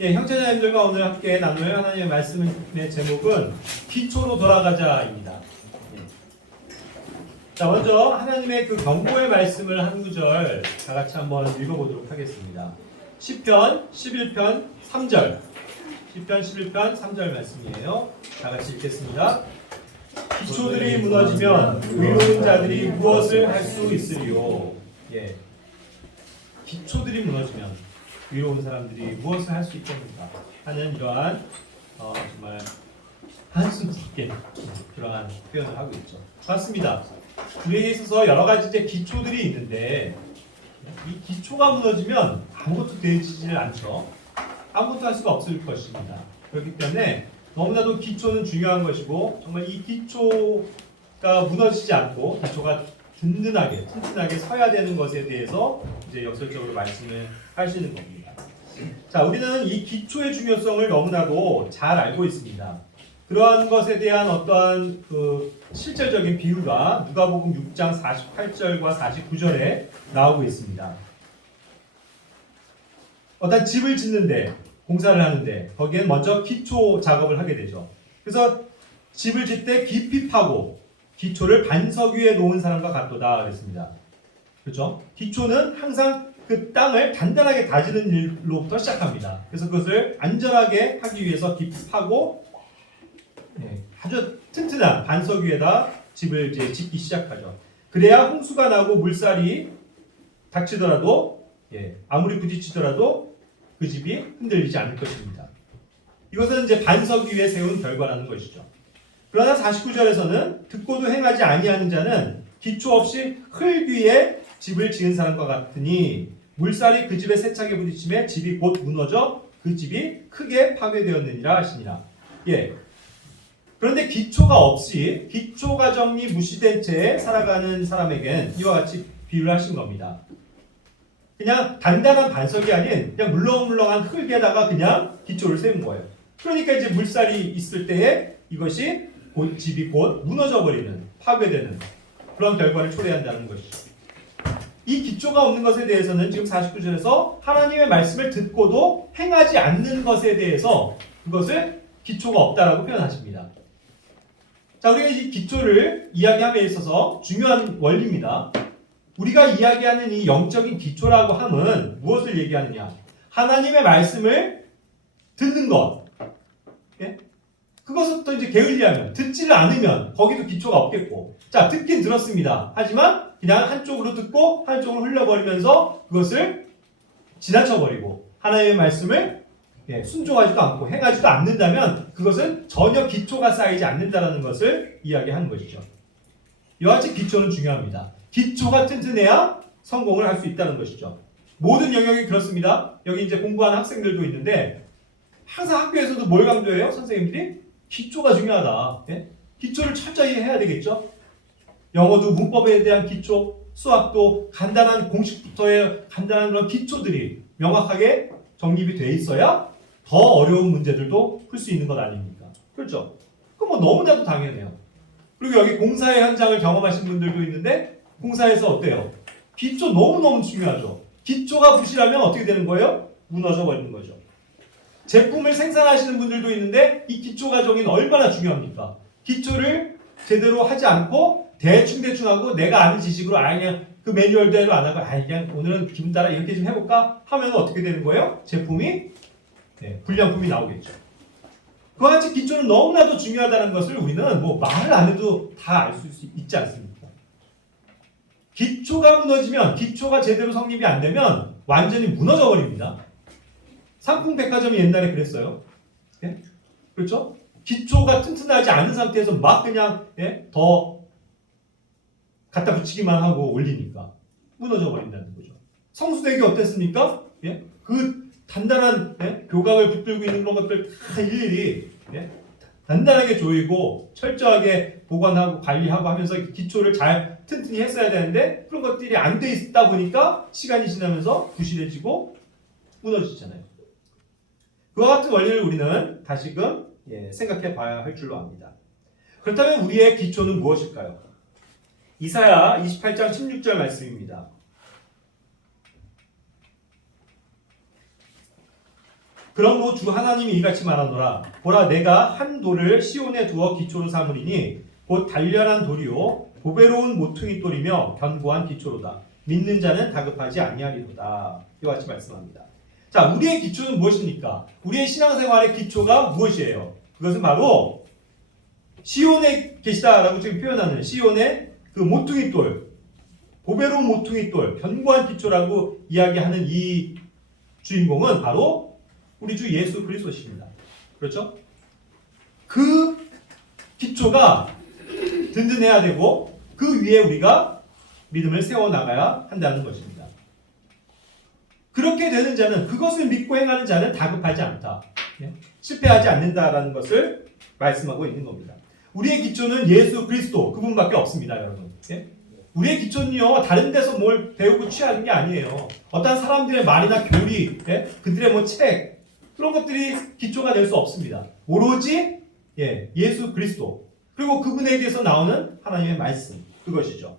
예, 형제자님들과 오늘 함께 나눌 하나님의 말씀의 제목은 기초로 돌아가자입니다. 예. 자, 먼저 하나님의 그 경고의 말씀을 한 구절 다 같이 한번 읽어보도록 하겠습니다. 시편 11편 3절. 시편 11편 3절 말씀이에요. 다 같이 읽겠습니다. 기초들이 무너지면 의로운 자들이 무엇을 할 수 있으리요. 예. 기초들이 무너지면 의로운 사람들이 무엇을 할 수 있겠는가 하는 이러한 정말 한숨 섞인 그러한 표현을 하고 있죠. 맞습니다. 우리에게 있어서 여러 가지 이제 기초들이 있는데 이 기초가 무너지면 아무것도 되지를 않죠. 아무것도 할 수가 없을 것입니다. 그렇기 때문에 너무나도 기초는 중요한 것이고 정말 이 기초가 무너지지 않고 기초가 든든하게 튼튼하게 서야 되는 것에 대해서 이제 역설적으로 말씀을 하시는 겁니다. 자, 우리는 이 기초의 중요성을 너무나도 잘 알고 있습니다. 그러한 것에 대한 어떠한 그 실질적인 비유가 누가복음 6장 48절과 49절에 나오고 있습니다. 어떤 집을 짓는데 공사를 하는데 거기엔 먼저 기초 작업을 하게 되죠. 그래서 집을 짓되 깊이 파고 기초를 반석 위에 놓은 사람과 같도다 그랬습니다. 그렇죠? 기초는 항상 그 땅을 단단하게 다지는 일로부터 시작합니다. 그래서 그것을 안전하게 하기 위해서 깊이 파고 아주 튼튼한 반석 위에다 집을 이제 짓기 시작하죠. 그래야 홍수가 나고 물살이 닥치더라도 아무리 부딪히더라도 그 집이 흔들리지 않을 것입니다. 이것은 이제 반석 위에 세운 결과라는 것이죠. 그러나 49절에서는 듣고도 행하지 아니하는 자는 기초 없이 흙 위에 집을 지은 사람과 같으니 물살이 그 집에 세차게 부딪힘에 집이 곧 무너져 그 집이 크게 파괴되었느니라 하시니라. 예. 그런데 기초가 없이 기초 과정이 무시된 채 살아가는 사람에겐 이와 같이 비유를 하신 겁니다. 그냥 단단한 반석이 아닌 그냥 물렁물렁한 흙에다가 그냥 기초를 세운 거예요. 그러니까 이제 물살이 있을 때에 이것이 집이 곧 무너져 버리는, 파괴되는 그런 결과를 초래한다는 것이죠. 이 기초가 없는 것에 대해서는 지금 49절에서 하나님의 말씀을 듣고도 행하지 않는 것에 대해서 그것을 기초가 없다라고 표현하십니다. 자, 우리가 이 기초를 이야기함에 있어서 중요한 원리입니다. 우리가 이야기하는 이 영적인 기초라고 함은 무엇을 얘기하느냐? 하나님의 말씀을 듣는 것. 예? 그것부터 이제 게을리하면, 듣지를 않으면 거기도 기초가 없겠고. 자, 듣긴 들었습니다. 하지만 그냥 한쪽으로 듣고 한쪽으로 흘려버리면서 그것을 지나쳐버리고 하나님의 말씀을 순종하지도 않고 행하지도 않는다면 그것은 전혀 기초가 쌓이지 않는다는 것을 이야기하는 것이죠. 이와 같이 기초는 중요합니다. 기초가 튼튼해야 성공을 할 수 있다는 것이죠. 모든 영역이 그렇습니다. 여기 이제 공부하는 학생들도 있는데 항상 학교에서도 뭘 강조해요? 선생님들이 기초가 중요하다. 기초를 철저히 해야 되겠죠. 영어도 문법에 대한 기초, 수학도 간단한 공식부터의 간단한 그런 기초들이 명확하게 정립이 돼 있어야 더 어려운 문제들도 풀 수 있는 것 아닙니까? 그렇죠? 그건 뭐 너무나도 당연해요. 그리고 여기 공사의 현장을 경험하신 분들도 있는데 공사에서 어때요? 기초 너무너무 중요하죠. 기초가 부실하면 어떻게 되는 거예요? 무너져 버리는 거죠. 제품을 생산하시는 분들도 있는데 이 기초 과정이 얼마나 중요합니까? 기초를 제대로 하지 않고 대충 하고 내가 아는 지식으로 그냥 그 매뉴얼대로 안 하고 그냥 오늘은 기분 따라 이렇게 좀 해볼까 하면 어떻게 되는 거예요? 제품이 불량품이 나오겠죠. 그와 같이 기초는 너무나도 중요하다는 것을 우리는 뭐 말을 안 해도 다 알 수 있지 않습니까? 기초가 무너지면 기초가 제대로 성립이 안 되면 완전히 무너져 버립니다. 삼풍백화점이 옛날에 그랬어요. 그렇죠? 기초가 튼튼하지 않은 상태에서 막 그냥 더 갖다 붙이기만 하고 올리니까 무너져 버린다는 거죠. 성수대교 어땠습니까? 그 단단한 교각을 붙들고 있는 그런 것들 다 일일이 단단하게 조이고 철저하게 보관하고 관리하고 하면서 기초를 잘 튼튼히 했어야 되는데 그런 것들이 안 돼 있다 보니까 시간이 지나면서 부실해지고 무너지잖아요. 그와 같은 원리를 우리는 다시금 생각해 봐야 할 줄로 압니다. 그렇다면 우리의 기초는 무엇일까요? 이사야 28장 16절 말씀입니다. 그러므로 주 하나님이 이같이 말하노라. 보라, 내가 한 돌을 시온에 두어 기초로 삼으리니 곧 단련한 돌이요 보배로운 모퉁이 돌이며 견고한 기초로다. 믿는 자는 다급하지 아니하리로다. 이와 같이 말씀합니다. 자, 우리의 기초는 무엇입니까? 우리의 신앙생활의 기초가 무엇이에요? 그것은 바로 시온에 계시다라고 지금 표현하는 시온의 그 모퉁이 돌, 보배로운 모퉁이 돌, 견고한 기초라고 이야기하는 이 주인공은 바로 우리 주 예수 그리스도십니다. 그렇죠? 그 기초가 든든해야 되고 그 위에 우리가 믿음을 세워나가야 한다는 것입니다. 그렇게 되는 자는, 그것을 믿고 행하는 자는 다급하지 않다. 실패하지 않는다라는 것을 말씀하고 있는 겁니다. 우리의 기초는 예수 그리스도, 그분밖에 없습니다, 여러분. 우리의 기초는요, 다른 데서 뭘 배우고 취하는 게 아니에요. 어떤 사람들의 말이나 교리, 그들의 뭐 책, 그런 것들이 기초가 될 수 없습니다. 오로지 예수 그리스도, 그리고 그분에게서 나오는 하나님의 말씀, 그것이죠.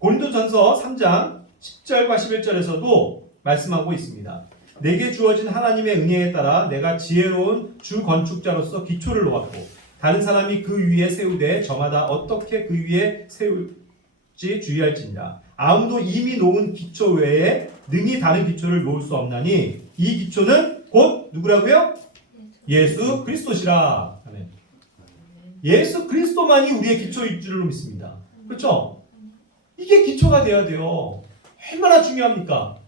고린도전서 3장 10절과 11절에서도 말씀하고 있습니다. 내게 주어진 하나님의 은혜에 따라 내가 지혜로운 주 건축자로서 기초를 놓았고 다른 사람이 그 위에 세우되 저마다 어떻게 그 위에 세울지 주의할지니라. 아무도 이미 놓은 기초 외에 능히 다른 기초를 놓을 수 없나니 이 기초는 곧 누구라고요? 예수 그리스도시라. 아멘. 예수 그리스도만이 우리의 기초일 줄로 믿습니다. 그렇죠? 이게 기초가 돼야 돼요. 얼마나 중요합니까?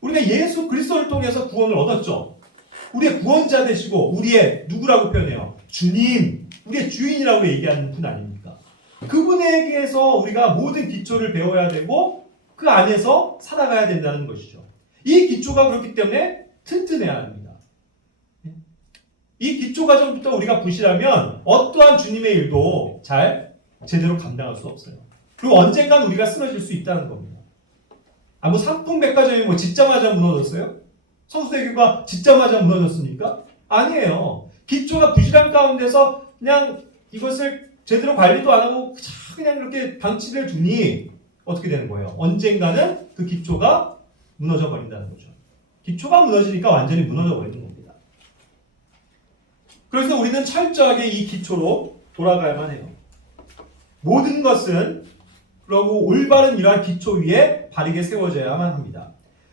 우리가 예수 그리스도를 통해서 구원을 얻었죠. 우리의 구원자 되시고 우리의 누구라고 표현해요? 주님, 우리의 주인이라고 얘기하는 분 아닙니까? 그분에게서 우리가 모든 기초를 배워야 되고 그 안에서 살아가야 된다는 것이죠. 이 기초가 그렇기 때문에 튼튼해야 합니다. 이 기초 과정부터 우리가 부실하면 어떠한 주님의 일도 잘 제대로 감당할 수 없어요. 그리고 언젠간 우리가 쓰러질 수 있다는 겁니다. 뭐 삼풍백화점이 뭐 짓자마자 무너졌어요? 성수대교가 짓자마자 무너졌습니까? 아니에요. 기초가 부실한 가운데서 그냥 이것을 제대로 관리도 안 하고 그냥 이렇게 방치를 두니 어떻게 되는 거예요? 언젠가는 그 기초가 무너져 버린다는 거죠. 기초가 무너지니까 완전히 무너져 버리는 겁니다. 그래서 우리는 철저하게 이 기초로 돌아가야만 해요. 모든 것은 그러고 올바른 이러한 기초 위에 바르게 세워져야만 합니다.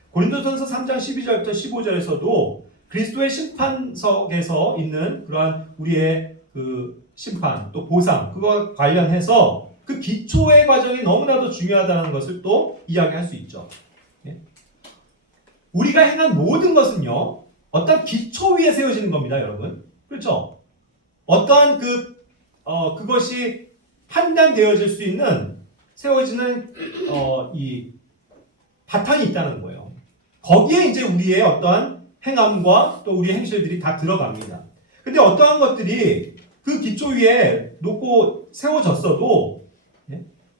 고린도전서 3장 12절부터 15절에서도 그리스도의 심판석에서 있는 그러한 우리의 그 심판 또 보상, 그거와 관련해서 그 기초의 과정이 너무나도 중요하다는 것을 또 이야기할 수 있죠. 우리가 행한 모든 것은요, 어떤 기초 위에 세워지는 겁니다, 여러분. 그렇죠? 어떠한 그것이 판단되어질 수 있는 세워지는 이 바탕이 있다는 거예요. 거기에 이제 우리의 어떠한 행함과 또 우리의 행실들이 다 들어갑니다. 근데 어떠한 것들이 그 기초 위에 놓고 세워졌어도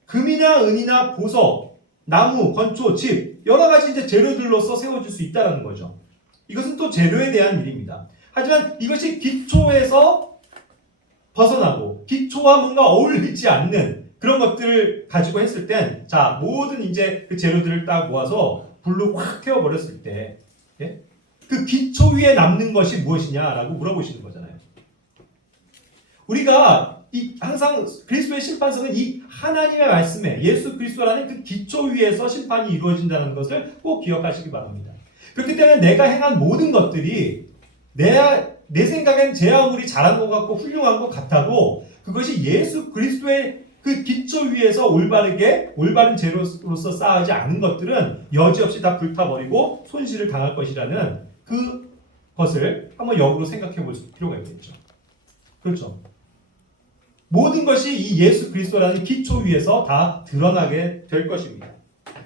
금이나 은이나 보석, 나무, 건초, 집 여러 가지 이제 재료들로서 세워질 수 있다는 거죠. 이것은 또 재료에 대한 일입니다. 하지만 이것이 기초에서 벗어나고 기초와 뭔가 어울리지 않는 그런 것들을 가지고 했을 땐, 자, 모든 이제 그 재료들을 딱 모아서 불로 확 태워버렸을 때, 그 기초 위에 남는 것이 무엇이냐라고 물어보시는 거잖아요. 우리가 항상 그리스도의 심판석은 이 하나님의 말씀에 예수 그리스도라는 그 기초 위에서 심판이 이루어진다는 것을 꼭 기억하시기 바랍니다. 그렇기 때문에 내가 행한 모든 것들이 내 생각엔 제 아무리 잘한 것 같고 훌륭한 것 같아도 그것이 예수 그리스도의 그 기초 위에서 올바른 재료로서 쌓이지 않은 것들은 여지없이 다 불타버리고 손실을 당할 것이라는 그것을 한번 역으로 생각해 볼 필요가 있겠죠. 그렇죠. 모든 것이 이 예수 그리스도라는 기초 위에서 다 드러나게 될 것입니다.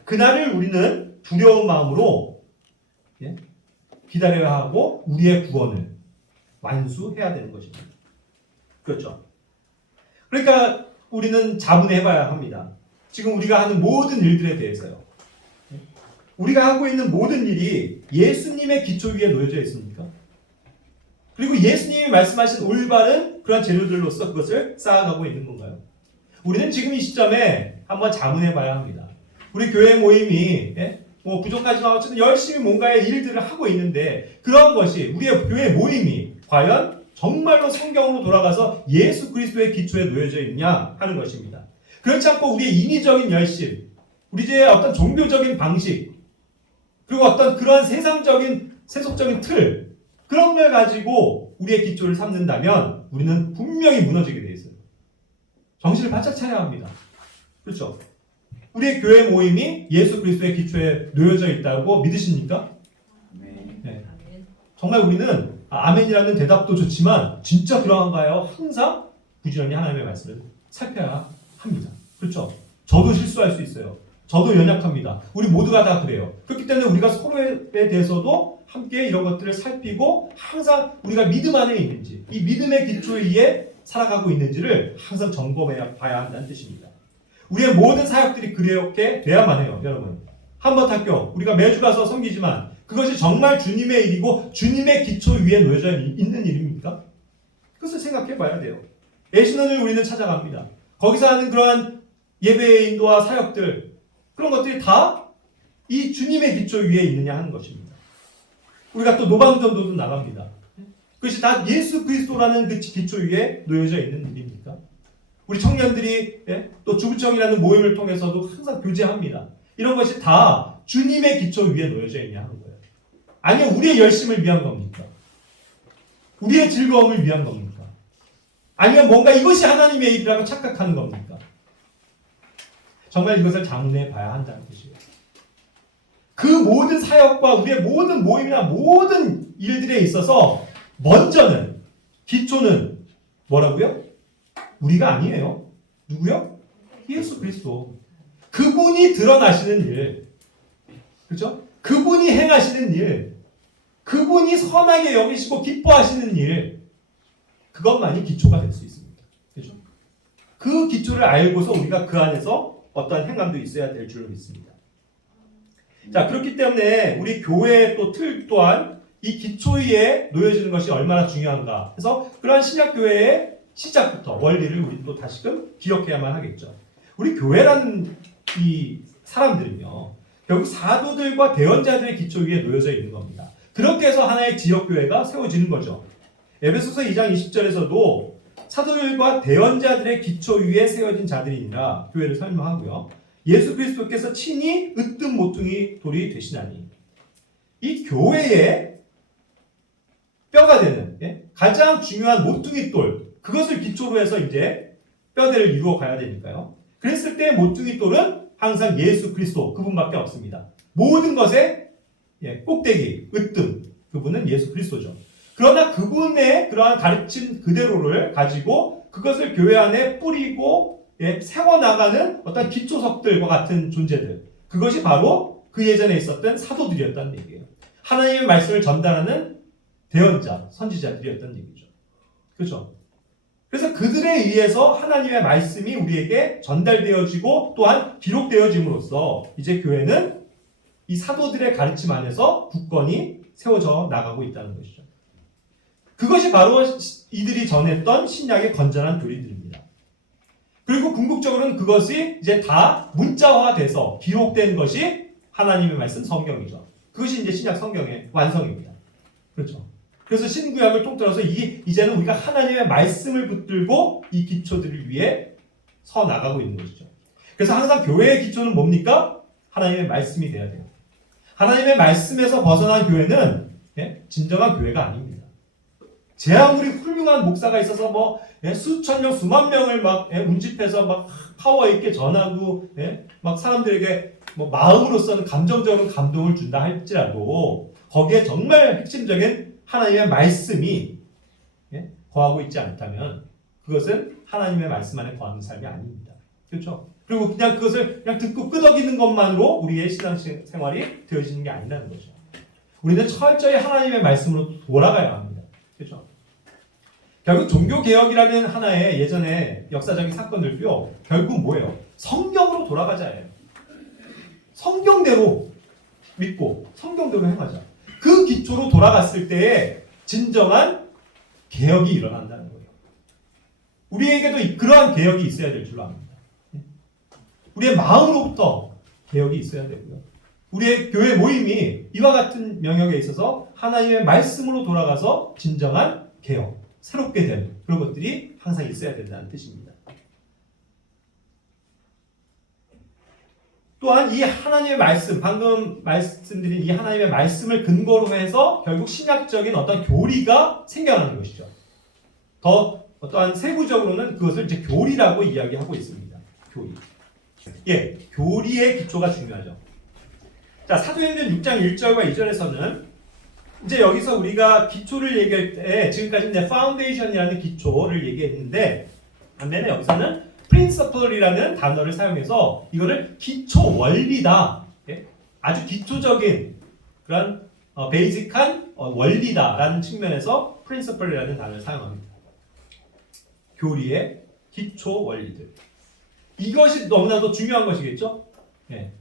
그날을 우리는 두려운 마음으로 기다려야 하고 우리의 구원을 완수해야 되는 것입니다. 그렇죠. 그러니까 우리는 자문해봐야 합니다. 지금 우리가 하는 모든 일들에 대해서요. 우리가 하고 있는 모든 일이 예수님의 기초 위에 놓여져 있습니까? 그리고 예수님이 말씀하신 올바른 그런 재료들로서 그것을 쌓아가고 있는 건가요? 우리는 지금 이 시점에 한번 자문해봐야 합니다. 우리 교회 모임이 뭐 부족하지만 어쨌든 열심히 뭔가의 일들을 하고 있는데 그런 것이 우리의 교회 모임이 과연 정말로 성경으로 돌아가서 예수 그리스도의 기초에 놓여져 있냐 하는 것입니다. 그렇지 않고 우리의 인위적인 열심, 우리의 어떤 종교적인 방식, 그리고 어떤 그러한 세상적인 세속적인 틀, 그런 걸 가지고 우리의 기초를 삼는다면 우리는 분명히 무너지게 돼 있어요. 정신을 바짝 차려야 합니다. 그렇죠? 우리의 교회 모임이 예수 그리스도의 기초에 놓여져 있다고 믿으십니까? 네. 정말 우리는 아멘이라는 대답도 좋지만 진짜 그러한가요? 항상 부지런히 하나님의 말씀을 살펴야 합니다. 그렇죠? 저도 실수할 수 있어요. 저도 연약합니다. 우리 모두가 다 그래요. 그렇기 때문에 우리가 서로에 대해서도 함께 이런 것들을 살피고 항상 우리가 믿음 안에 있는지, 이 믿음의 기초 위에 살아가고 있는지를 항상 점검해 봐야 한다는 뜻입니다. 우리의 모든 사역들이 그렇게 돼야만 해요. 여러분, 한번학교 우리가 매주 가서 섬기지만 그것이 정말 주님의 일이고 주님의 기초 위에 놓여져 있는 일입니까? 그것을 생각해 봐야 돼요. 애신원을 우리는 찾아갑니다. 거기서 하는 그러한 예배의 인도와 사역들, 그런 것들이 다 이 주님의 기초 위에 있느냐 하는 것입니다. 우리가 또 노방전도도 나갑니다. 그것이 다 예수 그리스도라는 그 기초 위에 놓여져 있는 일입니까? 우리 청년들이 또 주부청이라는 모임을 통해서도 항상 교제합니다. 이런 것이 다 주님의 기초 위에 놓여져 있냐 하는 거예요. 아니면 우리의 열심을 위한 겁니까? 우리의 즐거움을 위한 겁니까? 아니면 뭔가 이것이 하나님의 일이라고 착각하는 겁니까? 정말 이것을 자문해 봐야 한다는 뜻이에요. 그 모든 사역과 우리의 모든 모임이나 모든 일들에 있어서 먼저는 기초는 뭐라고요? 우리가 아니에요. 누구요? 예수 그리스도. 그분이 드러나시는 일, 그렇죠? 그분이 행하시는 일, 그분이 선하게 여기시고 기뻐하시는 일, 그것만이 기초가 될 수 있습니다. 그렇죠? 그 기초를 알고서 우리가 그 안에서 어떠한 행함도 있어야 될 줄로 믿습니다. 자, 그렇기 때문에 우리 교회의 또 틀 또한 이 기초 위에 놓여지는 것이 얼마나 중요한가 해서 그러한 신약교회의 시작부터 원리를 우리 또 다시금 기억해야만 하겠죠. 우리 교회라는 이 사람들은요, 결국 사도들과 대언자들의 기초 위에 놓여져 있는 겁니다. 그렇게 해서 하나의 지역교회가 세워지는 거죠. 에베소서 2장 20절에서도 사도들과 대언자들의 기초 위에 세워진 자들이니라 교회를 설명하고요. 예수 그리스도께서 친히 으뜸 모퉁이 돌이 되시나니, 이 교회의 뼈가 되는 가장 중요한 모퉁이 돌, 그것을 기초로 해서 이제 뼈대를 이루어 가야 되니까요. 그랬을 때 모퉁이 돌은 항상 예수 그리스도 그분밖에 없습니다. 모든 것의 꼭대기, 으뜸, 그분은 예수 그리스도죠. 그러나 그분의 그러한 가르침 그대로를 가지고 그것을 교회 안에 뿌리고 세워나가는 어떤 기초석들과 같은 존재들, 그것이 바로 그 예전에 있었던 사도들이었다는 얘기예요. 하나님의 말씀을 전달하는 대언자, 선지자들이었다는 얘기죠. 그렇죠? 그래서 그들에 의해서 하나님의 말씀이 우리에게 전달되어지고 또한 기록되어짐으로써 이제 교회는 이 사도들의 가르침 안에서 굳건히 세워져 나가고 있다는 것이죠. 그것이 바로 이들이 전했던 신약의 건전한 교리들입니다. 그리고 궁극적으로는 그것이 이제 다 문자화돼서 기록된 것이 하나님의 말씀 성경이죠. 그것이 이제 신약 성경의 완성입니다. 그렇죠? 그래서 신구약을 통틀어서 이제는 우리가 하나님의 말씀을 붙들고 이 기초들을 위해 서 나가고 있는 것이죠. 그래서 항상 교회의 기초는 뭡니까? 하나님의 말씀이 돼야 돼요. 하나님의 말씀에서 벗어난 교회는 진정한 교회가 아닙니다. 제 아무리 훌륭한 목사가 있어서 뭐 수천 명, 수만 명을 막 운집해서 막 파워 있게 전하고 막 사람들에게 뭐 마음으로서는 감정적으로 감동을 준다 할지라도 거기에 정말 핵심적인 하나님의 말씀이 거하고 있지 않다면 그것은 하나님의 말씀 안에 거하는 삶이 아닙니다. 그렇죠? 그리고 그냥 그것을 그냥 듣고 끄덕이는 것만으로 우리의 신앙생활이 되어지는 게 아니라는 거죠. 우리는 철저히 하나님의 말씀으로 돌아가야 합니다. 그렇죠? 결국 종교개혁이라는 하나의 예전에 역사적인 사건들도요, 결국 뭐예요? 성경으로 돌아가자예요. 성경대로 믿고 성경대로 행하자. 그 기초로 돌아갔을 때에 진정한 개혁이 일어난다는 거예요. 우리에게도 그러한 개혁이 있어야 될 줄로 압니다. 우리의 마음으로부터 개혁이 있어야 되고요. 우리의 교회 모임이 이와 같은 영역에 있어서 하나님의 말씀으로 돌아가서 진정한 개혁, 새롭게 된 그런 것들이 항상 있어야 된다는 뜻입니다. 또한 이 하나님의 말씀, 방금 말씀드린 이 하나님의 말씀을 근거로 해서 결국 신약적인 어떤 교리가 생겨나는 것이죠. 더 어떠한 세부적으로는 그것을 이제 교리라고 이야기하고 있습니다. 교리. 예, 교리의 기초가 중요하죠. 자, 사도행전 6장 1절과 2절에서는 이제 여기서 우리가 기초를 얘기할 때 지금까지는 파운데이션이라는 기초를 얘기했는데 반면에 여기서는 principle이라는 단어를 사용해서 이거를 기초 원리다. 예? 아주 기초적인 그런 베이직한 원리다라는 측면에서 principle이라는 단어를 사용합니다. 교리의 기초 원리들. 이것이 너무나도 중요한 것이겠죠? 예.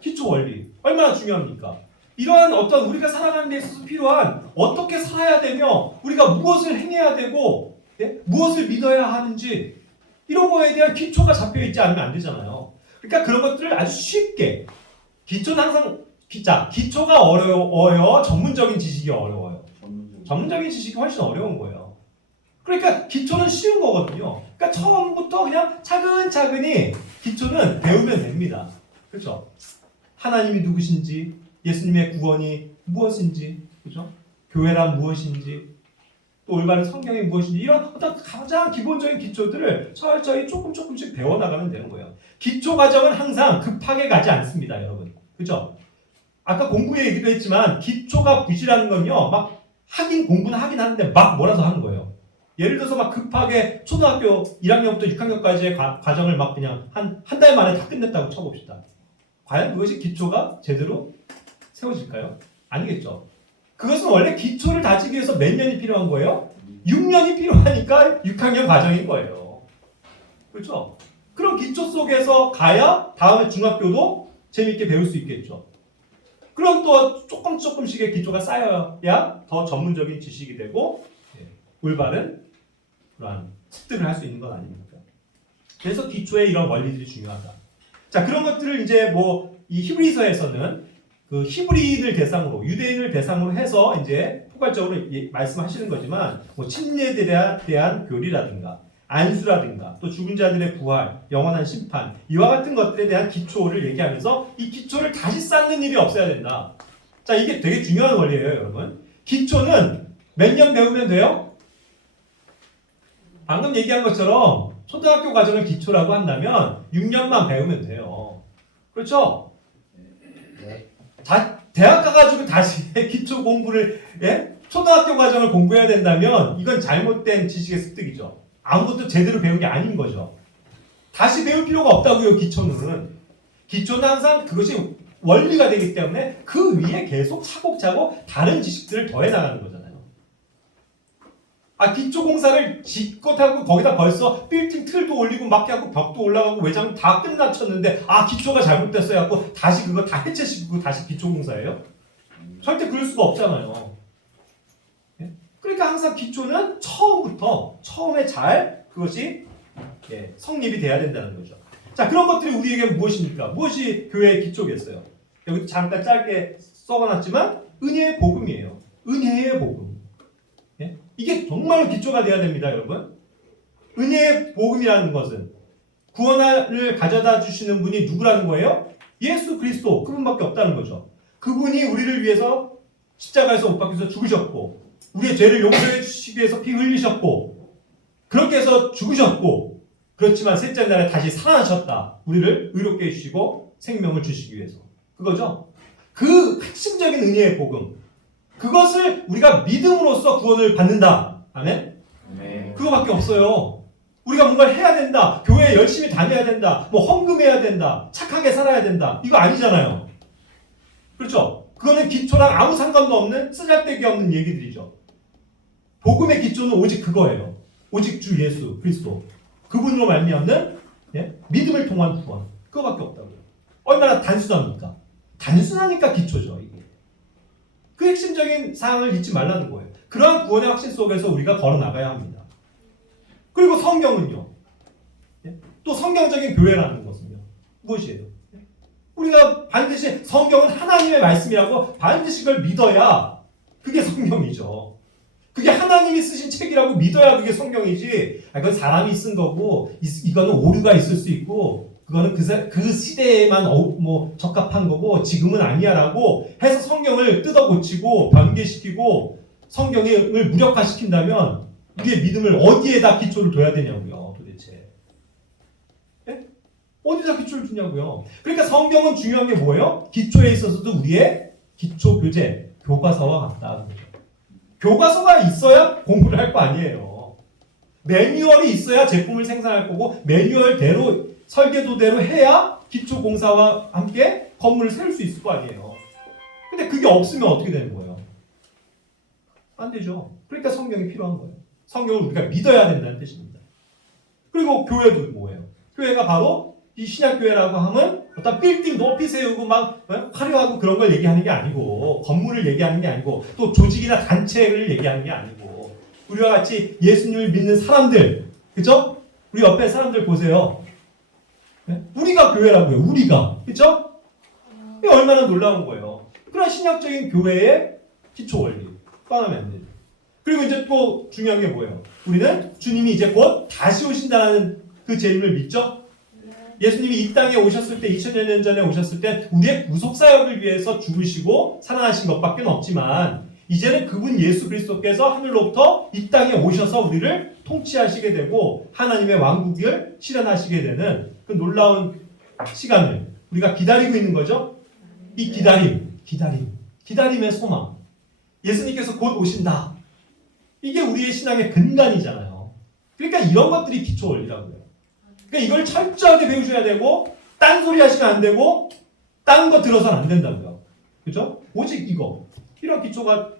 기초 원리. 얼마나 중요합니까? 이러한 어떤 우리가 살아가는 데 있어서 필요한 어떻게 살아야 되며 우리가 무엇을 행해야 되고 예? 무엇을 믿어야 하는지 이런 거에 대한 기초가 잡혀있지 않으면 안 되잖아요. 그러니까 그런 것들을 아주 쉽게 기초는 항상 기초가 어려워요. 전문적인 지식이 어려워요. 전문적인 지식이 훨씬 어려운 거예요. 그러니까 기초는 쉬운 거거든요. 그러니까 처음부터 그냥 차근차근히 기초는 배우면 됩니다. 그렇죠? 하나님이 누구신지, 예수님의 구원이 무엇인지, 그렇죠? 교회란 무엇인지, 또 올바른 성경이 무엇인지 이런 어떤 가장 기본적인 기초들을 철저히 조금씩 배워나가면 되는 거예요. 기초 과정은 항상 급하게 가지 않습니다, 여러분. 그렇죠? 아까 공부에 얘기도 했지만 기초가 부실한 건요, 막 공부는 하긴 하는데 막 몰아서 하는 거예요. 예를 들어서 막 급하게 초등학교 1학년부터 6학년까지의 과정을 막 그냥 한 달 만에 다 끝냈다고 쳐봅시다. 과연 그것이 기초가 제대로 세워질까요? 아니겠죠. 그것은 원래 기초를 다지기 위해서 몇 년이 필요한 거예요? 6년이 필요하니까 6학년 과정인 거예요. 그렇죠? 그럼 기초 속에서 가야 다음에 중학교도 재밌게 배울 수 있겠죠. 그럼 또 조금씩의 기초가 쌓여야 더 전문적인 지식이 되고 올바른 그러한 습득을 할 수 있는 건 아닙니까? 그래서 기초에 이런 원리들이 중요하다. 자, 그런 것들을 이제 이 히브리서에서는 그 히브리인을 대상으로, 유대인을 대상으로 해서 이제 포괄적으로 말씀하시는 거지만, 침례들에 대한 교리라든가, 안수라든가, 또 죽은 자들의 부활, 영원한 심판, 이와 같은 것들에 대한 기초를 얘기하면서 이 기초를 다시 쌓는 일이 없어야 된다. 자, 이게 되게 중요한 원리예요, 여러분. 기초는 몇 년 배우면 돼요? 방금 얘기한 것처럼 초등학교 과정을 기초라고 한다면 6년만 배우면 돼요. 그렇죠? 대학 가가지고 다시 기초 공부를, 초등학교 과정을 공부해야 된다면 이건 잘못된 지식의 습득이죠. 아무것도 제대로 배운 게 아닌 거죠. 다시 배울 필요가 없다고요, 기초는. 기초는 항상 그것이 원리가 되기 때문에 그 위에 계속 차곡차곡 다른 지식들을 더해 나가는 거잖아요. 기초 공사를 짓고 하고 거기다 벌써 빌딩 틀도 올리고 막히고 벽도 올라가고 외장 다 끝마쳤는데 기초가 잘못됐어요 하고 다시 그거 다 해체시키고 다시 기초 공사예요? 절대 그럴 수가 없잖아요. 그러니까 항상 기초는 처음에 잘 그것이 성립이 돼야 된다는 거죠. 자, 그런 것들이 우리에게 무엇입니까? 무엇이 교회의 기초겠어요? 여기 잠깐 짧게 써놨지만 은혜의 복음이에요. 은혜의 복음. 이게 정말로 기초가 돼야 됩니다, 여러분. 은혜의 복음이라는 것은 구원을 가져다 주시는 분이 누구라는 거예요? 예수 그리스도, 그분밖에 없다는 거죠. 그분이 우리를 위해서 십자가에서 못 박혀서 죽으셨고, 우리의 죄를 용서해 주시기 위해서 피 흘리셨고, 그렇게 해서 죽으셨고, 그렇지만 셋째 날에 다시 살아나셨다. 우리를 의롭게 해주시고 생명을 주시기 위해서. 그거죠. 그 핵심적인 은혜의 복음. 그것을 우리가 믿음으로써 구원을 받는다. 아멘? 네. 그거밖에 없어요. 우리가 뭔가를 해야 된다. 교회에 열심히 다녀야 된다. 헌금해야 된다. 착하게 살아야 된다. 이거 아니잖아요. 그렇죠? 그거는 기초랑 아무 상관도 없는 쓰잘데기 없는 얘기들이죠. 복음의 기초는 오직 그거예요. 오직 주 예수 그리스도. 그분으로 말미암는 믿음을 통한 구원. 그거밖에 없다고요. 얼마나 단순합니까? 단순하니까 기초죠. 이게. 그 핵심적인 사항을 잊지 말라는 거예요. 그러한 구원의 확신 속에서 우리가 걸어나가야 합니다. 그리고 성경은요. 또 성경적인 교회라는 것은요. 무엇이에요? 우리가 반드시 성경은 하나님의 말씀이라고 반드시 그걸 믿어야 그게 성경이죠. 그게 하나님이 쓰신 책이라고 믿어야 그게 성경이지. 그건 사람이 쓴 거고 이거는 오류가 있을 수 있고 그거는 그 시대에만 적합한 거고 지금은 아니야라고 해서 성경을 뜯어 고치고 변개시키고 성경을 무력화시킨다면 우리의 믿음을 어디에다 기초를 둬야 되냐고요, 도대체. 예? 어디다 기초를 두냐고요. 그러니까 성경은 중요한 게 뭐예요? 기초에 있어서도 우리의 기초 교재, 교과서와 같다. 교과서가 있어야 공부를 할 거 아니에요. 매뉴얼이 있어야 제품을 생산할 거고 매뉴얼대로 설계도대로 해야 기초공사와 함께 건물을 세울 수 있을 거 아니에요. 근데 그게 없으면 어떻게 되는 거예요? 안 되죠. 그러니까 성경이 필요한 거예요. 성경을 우리가 믿어야 된다는 뜻입니다. 그리고 교회도 뭐예요? 교회가 바로 이 신약교회라고 하면 어떤 빌딩 높이 세우고 막 화려하고 그런 걸 얘기하는 게 아니고 건물을 얘기하는 게 아니고 또 조직이나 단체를 얘기하는 게 아니고 우리와 같이 예수님을 믿는 사람들, 그죠? 우리 옆에 사람들 보세요. 우리가 교회라고요. 우리가. 그죠? 이게 얼마나 놀라운 거예요. 그런 신약적인 교회의 기초 원리 떠나면 안 되죠. 그리고 이제 또 중요한 게 뭐예요? 우리는 주님이 이제 곧 다시 오신다는 그 재림을 믿죠? 예수님이 이 땅에 오셨을 때 2000년 전에 오셨을 때 우리의 구속사역을 위해서 죽으시고 살아나신 것밖에 없지만 이제는 그분 예수 그리스도께서 하늘로부터 이 땅에 오셔서 우리를 통치하시게 되고 하나님의 왕국을 실현하시게 되는 그 놀라운 시간을 우리가 기다리고 있는 거죠. 이 기다림의 소망. 예수님께서 곧 오신다. 이게 우리의 신앙의 근간이잖아요. 그러니까 이런 것들이 기초 원리라고요. 그러니까 이걸 철저하게 배우셔야 되고 딴소리 하시면 안 되고 딴 거 들어서는 안 된다고요. 그렇죠? 오직 이거. 이런 기초가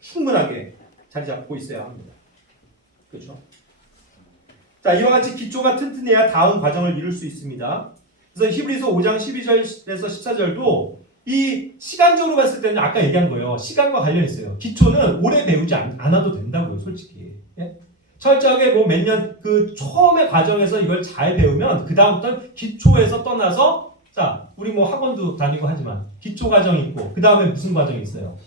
충분하게 자리 잡고 있어야 합니다. 그렇죠? 자, 이와 같이 기초가 튼튼해야 다음 과정을 이룰 수 있습니다. 그래서 히브리서 5장 12절에서 14절도 이 시간적으로 봤을 때는 아까 얘기한 거예요. 시간과 관련이 있어요. 기초는 오래 배우지 않아도 된다고요, 솔직히. 예? 철저하게 몇 년 그 처음의 과정에서 이걸 잘 배우면 그 다음부터는 기초에서 떠나서 자, 우리 학원도 다니고 하지만 기초 과정이 있고 그 다음에 무슨 과정이 있어요?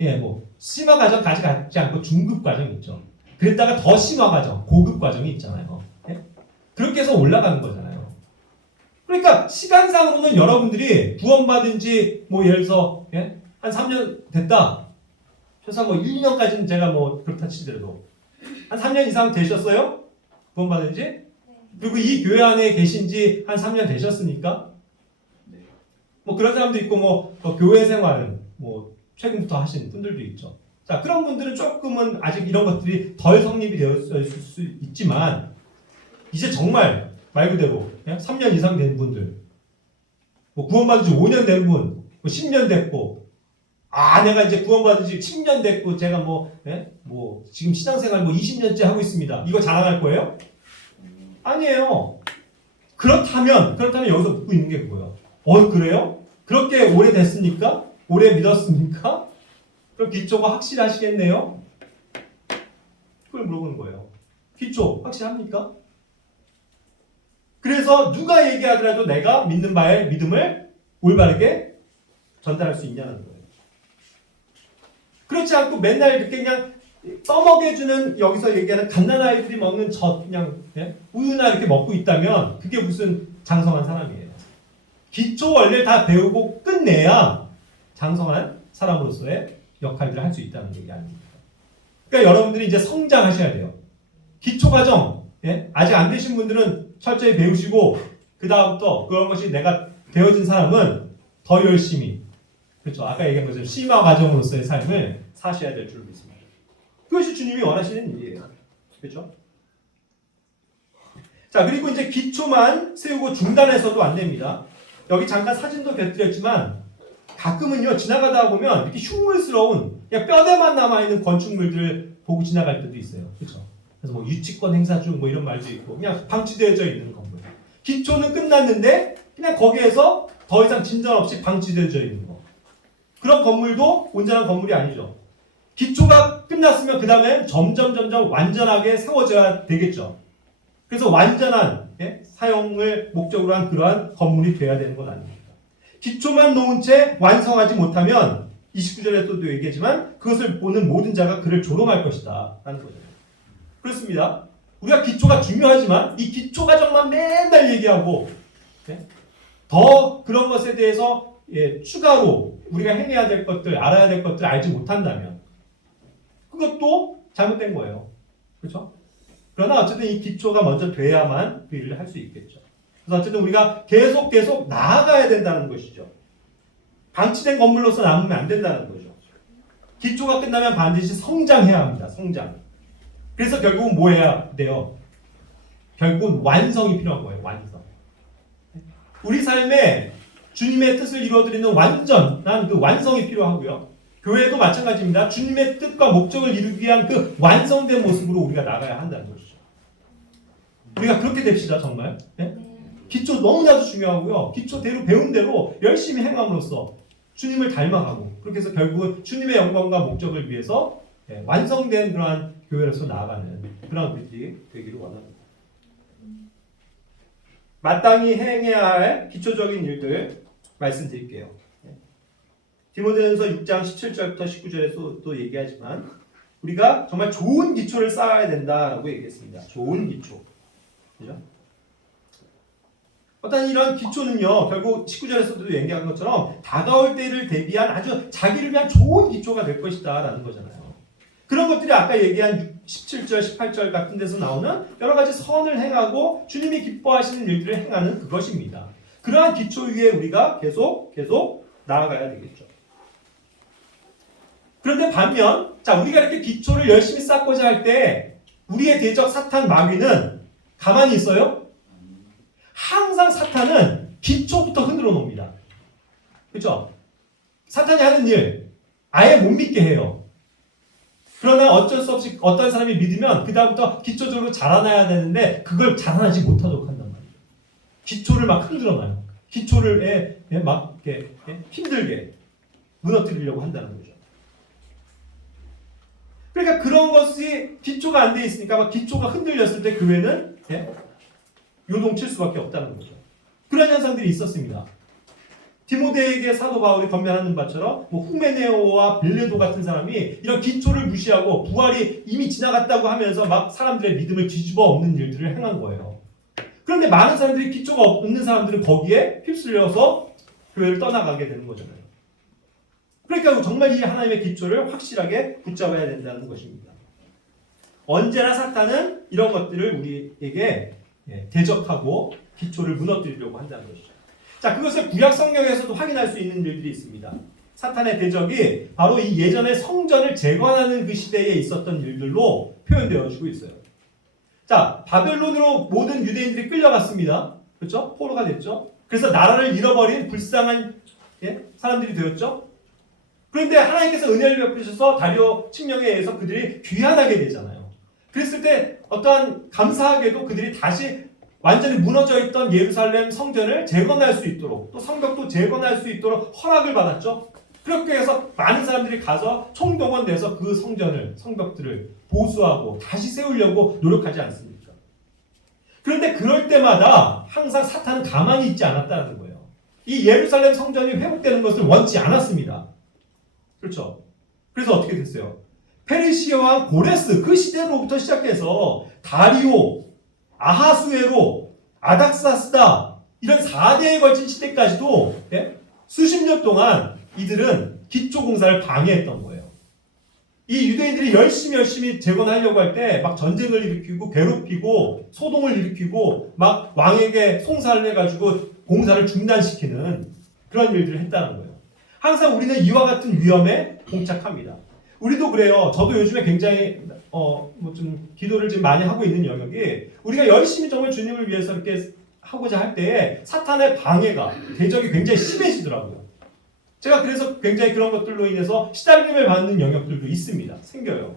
예, 심화 과정까지 가지 않고 중급 과정이 있죠. 그랬다가 더 심화 과정, 고급 과정이 있잖아요. 예? 그렇게 해서 올라가는 거잖아요. 그러니까 시간상으로는 여러분들이 구원받은 지 예를 들어서 한 3년 됐다. 최소한 1, 2년까지는 제가 그렇다 치더라도 한 3년 이상 되셨어요? 구원받은 지? 그리고 이 교회 안에 계신 지 한 3년 되셨습니까? 그런 사람도 있고 교회 생활은 최근부터 하신 분들도 있죠. 자, 그런 분들은 조금은 아직 이런 것들이 덜 성립이 되었을 수 있지만 이제 정말 말 그대로 3년 이상 된 분들 구원받은 지 5년 된 분, 10년 됐고 내가 이제 구원받은 지 10년 됐고 제가 지금 신앙생활 20년째 하고 있습니다. 이거 자랑할 거예요? 아니에요. 그렇다면 여기서 묻고 있는 게 뭐예요? 그래요? 그렇게 오래 됐습니까? 오래 믿었습니까? 그럼 기초가 확실하시겠네요? 그걸 물어보는 거예요. 기초 확실합니까? 그래서 누가 얘기하더라도 내가 믿는 바의 믿음을 올바르게 전달할 수 있냐는 거예요. 그렇지 않고 맨날 이렇게 그냥 떠먹여주는 여기서 얘기하는 갓난아이들이 먹는 그냥 우유나 이렇게 먹고 있다면 그게 무슨 장성한 사람이에요. 기초 원리를 다 배우고 끝내야 장성한 사람으로서의 역할들을 할 수 있다는 얘기 아닙니까? 그러니까 여러분들이 이제 성장하셔야 돼요. 기초 과정 아직 안 되신 분들은 철저히 배우시고 그 다음부터 그런 것이 내가 되어진 사람은 더 열심히 그렇죠. 아까 얘기한 것처럼 심화 과정으로서의 삶을 사셔야 될 줄 믿습니다. 그것이 주님이 원하시는 일이에요. 그렇죠? 자, 그리고 이제 기초만 세우고 중단해서도 안 됩니다. 여기 잠깐 사진도 곁들였지만 가끔은요 지나가다 보면 이렇게 흉물스러운 그냥 뼈대만 남아있는 건축물들을 보고 지나갈 때도 있어요. 그렇죠? 그래서 유치권 행사 중 이런 말도 있고 그냥 방치되어져 있는 건물. 기초는 끝났는데 그냥 거기에서 더 이상 진전 없이 방치되어져 있는 거. 그런 건물도 온전한 건물이 아니죠. 기초가 끝났으면 그 다음에 점점 완전하게 세워져야 되겠죠. 그래서 완전한 사용을 목적으로 한 그러한 건물이 돼야 되는 건 아닙니다. 기초만 놓은 채 완성하지 못하면 29절에서도 얘기했지만 그것을 보는 모든 자가 그를 조롱할 것이다 라는 거죠. 그렇습니다. 우리가 기초가 중요하지만 이 기초 과정만 맨날 얘기하고 더 그런 것에 대해서 추가로 우리가 행해야 될 것들, 알아야 될 것들 알지 못한다면 그것도 잘못된 거예요. 그렇죠? 그러나 어쨌든 이 기초가 먼저 돼야만 그 일을 할 수 있겠죠. 그래서 어쨌든 우리가 계속 나아가야 된다는 것이죠. 방치된 건물로서 남으면 안 된다는 거죠. 기초가 끝나면 반드시 성장해야 합니다. 성장. 그래서 결국은 뭐 해야 돼요? 결국은 완성이 필요한 거예요. 완성. 우리 삶에 주님의 뜻을 이루어드리는 완전한 그 완성이 필요하고요. 교회도 마찬가지입니다. 주님의 뜻과 목적을 이루기 위한 그 완성된 모습으로 우리가 나가야 한다는 것이죠. 우리가 그렇게 됩시다. 정말. 네? 기초 너무나도 중요하고요. 기초대로 배운 대로 열심히 행함으로써 주님을 닮아가고 그렇게 해서 결국은 주님의 영광과 목적을 위해서 완성된 그러한 교회로서 나아가는 그런 우리들이 되기를 원합니다. 마땅히 행해야 할 기초적인 일들 말씀드릴게요. 디모데전서 6장 17절부터 19절에서 또 얘기하지만 우리가 정말 좋은 기초를 쌓아야 된다라고 얘기했습니다. 좋은 기초. 그죠? 어떤 이런 기초는요, 결국 19절에서도 얘기한 것처럼 다가올 때를 대비한 아주 자기를 위한 좋은 기초가 될 것이다 라는 거잖아요. 그런 것들이 아까 얘기한 17절, 18절 같은 데서 나오는 여러 가지 선을 행하고 주님이 기뻐하시는 일들을 행하는 그것입니다. 그러한 기초 위에 우리가 계속 나아가야 되겠죠. 그런데 반면, 자, 우리가 이렇게 기초를 열심히 쌓고자 할 때 우리의 대적 사탄 마귀는 가만히 있어요? 항상 사탄은 기초부터 흔들어 놓습니다. 그렇죠? 사탄이 하는 일 아예 못 믿게 해요. 그러나 어쩔 수 없이 어떤 사람이 믿으면 그 다음부터 기초적으로 자라나야 되는데 그걸 자라나지 못하도록 한단 말이에요. 기초를 막 흔들어 놔요. 기초를 막 이렇게 힘들게 무너뜨리려고 한다는 거죠. 그러니까 그런 것이 기초가 안 돼 있으니까 막 기초가 흔들렸을 때 교회는 요동칠 수밖에 없다는 거죠. 그런 현상들이 있었습니다. 디모데에게 사도 바울이 건면하는 바처럼 후메네오와 빌레도 같은 사람이 이런 기초를 무시하고 부활이 이미 지나갔다고 하면서 막 사람들의 믿음을 뒤집어 엎는 일들을 행한 거예요. 그런데 많은 사람들이 기초가 없는 사람들은 거기에 휩쓸려서 교회를 떠나가게 되는 거잖아요. 그러니까 정말 이 하나님의 기초를 확실하게 붙잡아야 된다는 것입니다. 언제나 사탄은 이런 것들을 우리에게 대적하고 기초를 무너뜨리려고 한다는 것이죠. 자, 그것을 구약 성경에서도 확인할 수 있는 일들이 있습니다. 사탄의 대적이 바로 이 예전의 성전을 재건하는 그 시대에 있었던 일들로 표현되어지고 있어요. 자, 바벨론으로 모든 유대인들이 끌려갔습니다. 그렇죠? 포로가 됐죠. 그래서 나라를 잃어버린 불쌍한 사람들이 되었죠. 그런데 하나님께서 은혜를 베푸셔서 다리오 칙령에 의해서 그들이 귀환하게 되잖아요. 그랬을 때 어떠한 감사하게도 그들이 다시 완전히 무너져 있던 예루살렘 성전을 재건할 수 있도록 또 성벽도 재건할 수 있도록 허락을 받았죠. 그렇게 해서 많은 사람들이 가서 총동원돼서 그 성벽들을 보수하고 다시 세우려고 노력하지 않습니까? 그런데 그럴 때마다 항상 사탄은 가만히 있지 않았다는 거예요. 이 예루살렘 성전이 회복되는 것을 원치 않았습니다. 그렇죠? 그래서 어떻게 됐어요? 페르시아 왕 고레스 그 시대로부터 시작해서 다리오, 아하수에로, 아닥사스다 이런 4대에 걸친 시대까지도 수십 년 동안 이들은 기초 공사를 방해했던 거예요. 이 유대인들이 열심히 재건하려고 할 때 막 전쟁을 일으키고 괴롭히고 소동을 일으키고 막 왕에게 송사를 해가지고 공사를 중단시키는 그런 일들을 했다는 거예요. 항상 우리는 이와 같은 위험에 봉착합니다. 우리도 그래요. 저도 요즘에 굉장히 좀 기도를 지금 많이 하고 있는 영역이 우리가 열심히 정말 주님을 위해서 이렇게 하고자 할 때에 사탄의 방해가 대적이 굉장히 심해지더라고요. 제가 그래서 굉장히 그런 것들로 인해서 시달림을 받는 영역들도 있습니다. 생겨요.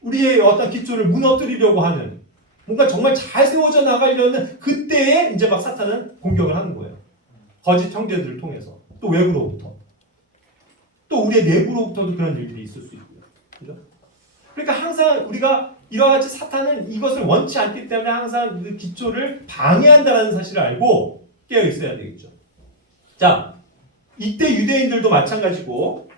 우리의 어떤 기초를 무너뜨리려고 하는 뭔가 정말 잘 세워져 나가려는 그때에 이제 막 사탄은 공격을 하는 거예요. 거짓 형제들을 통해서 또 외부로부터 또 우리의 내부로부터도 그런 일들이 있을 수 있고요. 그죠? 그러니까 항상 우리가 이와 같이 사탄은 이것을 원치 않기 때문에 항상 그 기초를 방해한다는 사실을 알고 깨어 있어야 되겠죠. 자, 이때 유대인들도 마찬가지고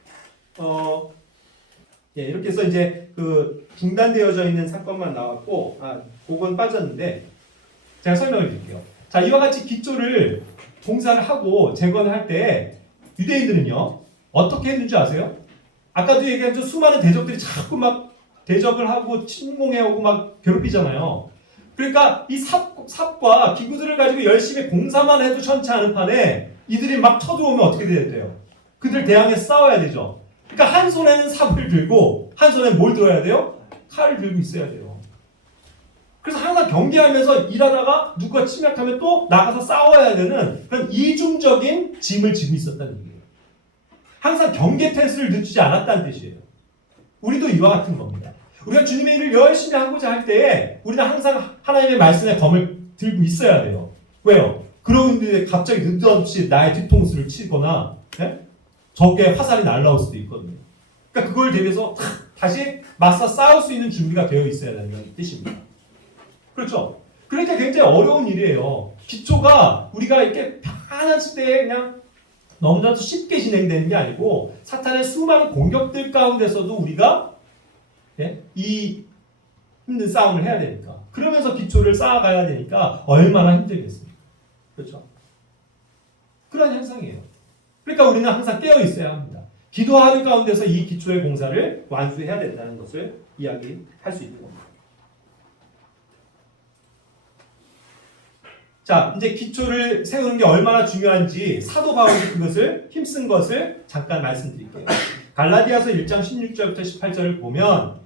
이렇게 해서 이제 그 중단되어져 있는 사건만 나왔고 그건 빠졌는데 제가 설명을 드릴게요. 자, 이와 같이 기초를 공사를 하고 재건을 할 때 유대인들은요 어떻게 했는지 아세요? 아까도 얘기한 저 수많은 대적들이 자꾸 막 대적을 하고 침공해오고 막 괴롭히잖아요. 그러니까 이 삽과 기구들을 가지고 열심히 공사만 해도 천치 않은 판에 이들이 막 쳐들어오면 어떻게 돼야 돼요? 그들 대항해 싸워야 되죠. 그러니까 한 손에는 삽을 들고 한 손에는 뭘 들어야 돼요? 칼을 들고 있어야 돼요. 그래서 항상 경계하면서 일하다가 누가 침략하면 또 나가서 싸워야 되는 그런 이중적인 짐을 지고 있었다는 얘기예요. 항상 경계 태세를 늦추지 않았다는 뜻이에요. 우리도 이와 같은 겁니다. 우리가 주님의 일을 열심히 하고자 할 때에 우리는 항상 하나님의 말씀의 검을 들고 있어야 돼요. 왜요? 그런데 갑자기 느닷없이 나의 뒤통수를 치거나 적의 화살이 날라올 수도 있거든요. 그러니까 그걸 대비해서 다시 맞서 싸울 수 있는 준비가 되어 있어야 된다는 뜻입니다. 그렇죠? 그러니까 굉장히 어려운 일이에요. 기초가 우리가 이렇게 편안한 시대에 그냥 너무나도 쉽게 진행되는 게 아니고 사탄의 수많은 공격들 가운데서도 우리가 이 힘든 싸움을 해야 되니까 그러면서 기초를 쌓아가야 되니까 얼마나 힘들겠습니까? 그렇죠? 그런 현상이에요. 그러니까 우리는 항상 깨어 있어야 합니다. 기도하는 가운데서 이 기초의 공사를 완수해야 된다는 것을 이야기할 수 있는 겁니다. 자, 이제 기초를 세우는 게 얼마나 중요한지 사도 바울이 그것을 힘쓴 것을 잠깐 말씀드릴게요. 갈라디아서 1장 16절부터 18절을 보면